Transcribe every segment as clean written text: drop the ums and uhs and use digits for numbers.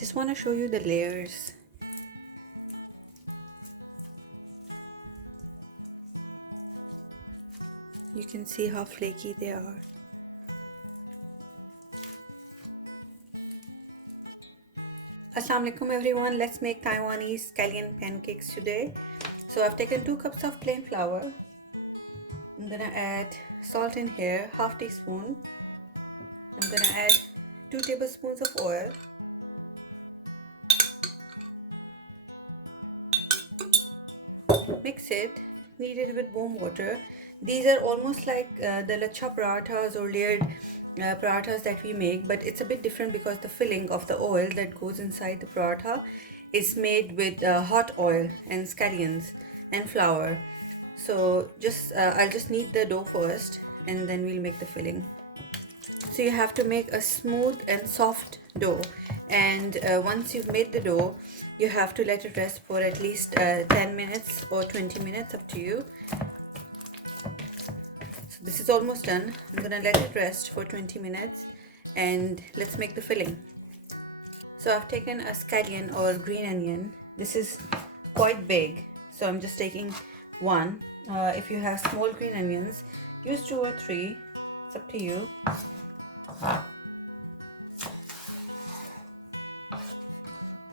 Just want to show you the layers. You can see how flaky they are. Assalamu alaikum everyone. Let's make Taiwanese scallion pancakes today. So I've taken 2 cups of plain flour. I'm gonna add salt in here, half teaspoon. I'm gonna add 2 tablespoons of oil. Mix it, knead it with warm water. These are almost like the Lacha Parathas or layered parathas that we make, but it's a bit different because the filling of the oil that goes inside the paratha is made with hot oil and scallions and flour. So I'll just knead the dough first and then we'll make the filling. So you have to make a smooth and soft dough, and once you've made the dough, you have to let it rest for at least 10 minutes or 20 minutes, up to you. So this is almost done. I'm gonna let it rest for 20 minutes and let's make the filling. So I've taken a scallion or green onion. This is quite big, so I'm just taking one. If you have small green onions, use 2 or 3. It's up to you.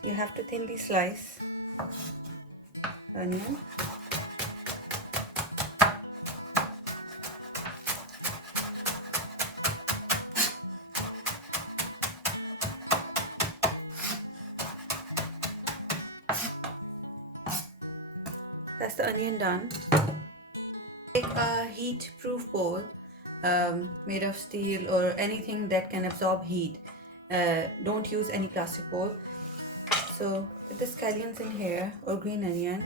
You have to thinly slice onion. That's the onion done. Take a heat-proof bowl made of steel or anything that can absorb heat. Don't use any plastic bowl. So put the scallions in here or green onion.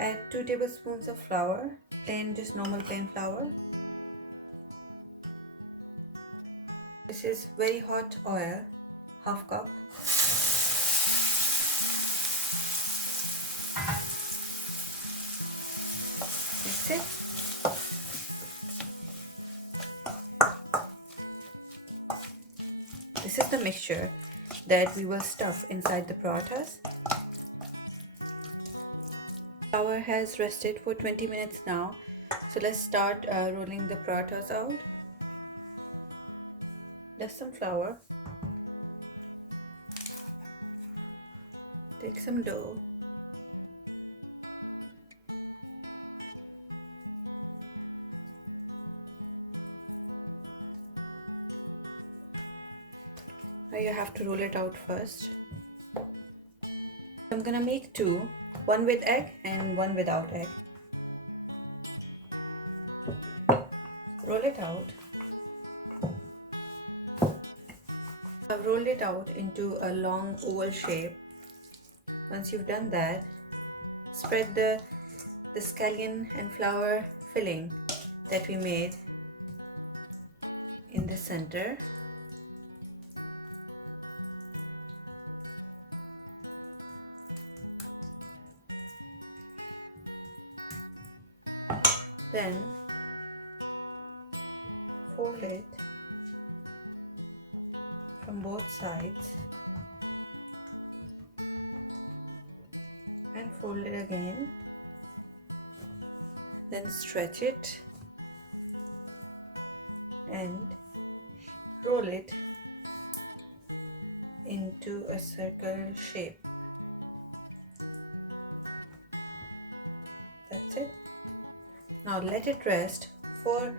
Add 2 tablespoons of flour, just normal plain flour. This is very hot oil, half cup. Mix it. This is the mixture that we will stuff inside the parathas. Flour has rested for 20 minutes now, so let's start rolling the parathas out. Dust some flour. Take some dough. Now you have to roll it out first. I'm gonna make 2, one with egg and one without egg. Roll it out. I've rolled it out into a long oval shape. Once you've done that, spread the scallion and flour filling that we made in the center. Then fold it from both sides and fold it again. Then stretch it and roll it into a circle shape. That's it. Now let it rest for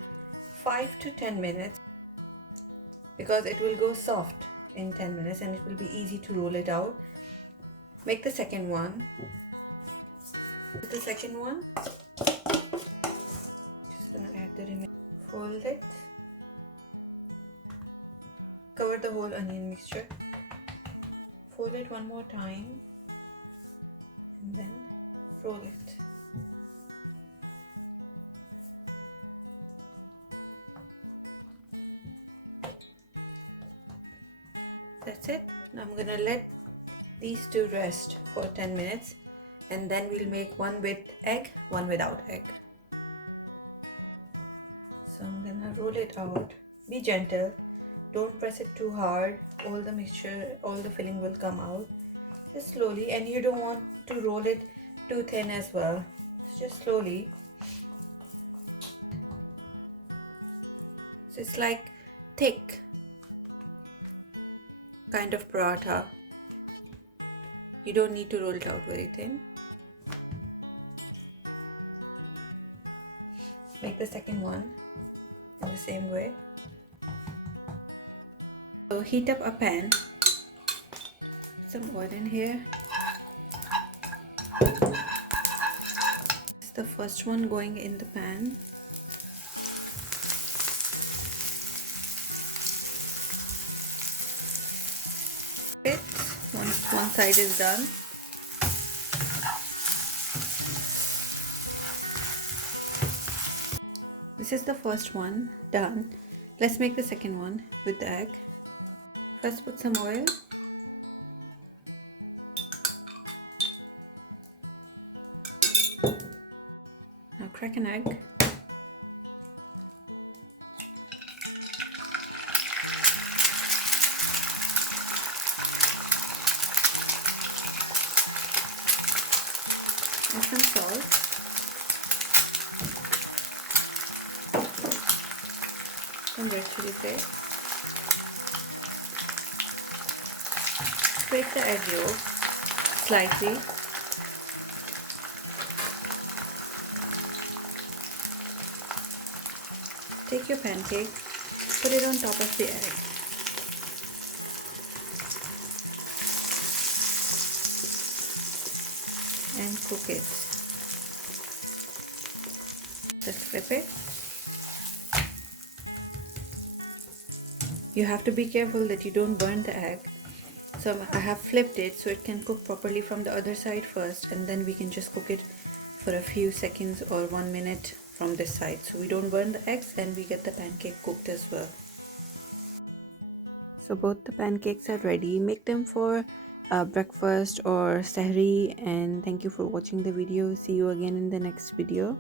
5 to 10 minutes because it will go soft in 10 minutes and it will be easy to roll it out. Make the second one. The second one. Just gonna add the remaining. Fold it. Cover the whole onion mixture. Fold it one more time and then roll it. That's it. Now I'm gonna let these 2 rest for 10 minutes and then we'll make one with egg, one without egg. So I'm gonna roll it out. Be gentle. Don't press it too hard. All the mixture, all the filling will come out. Just slowly, and you don't want to roll it too thin as well. Just slowly. So it's like thick kind of paratha. You don't need to roll it out very thin. Make the second one in the same way. So heat up a pan. Some oil in here. It's the first one going in the pan. Once one side is done, this is the first one done. Let's make the second one with the egg. First put some oil. Now crack an egg. Add some salt. Some red chili paste. Break the egg yolk slightly. Take your pancake, put it on top of the egg. And cook it. Just flip it. You have to be careful that you don't burn the egg. So I have flipped it so it can cook properly from the other side first, and then we can just cook it for a few seconds or 1 minute from this side, so we don't burn the eggs and we get the pancake cooked as well. So both the pancakes are ready. Make them for breakfast or Sehri, and thank you for watching the video. See you again in the next video.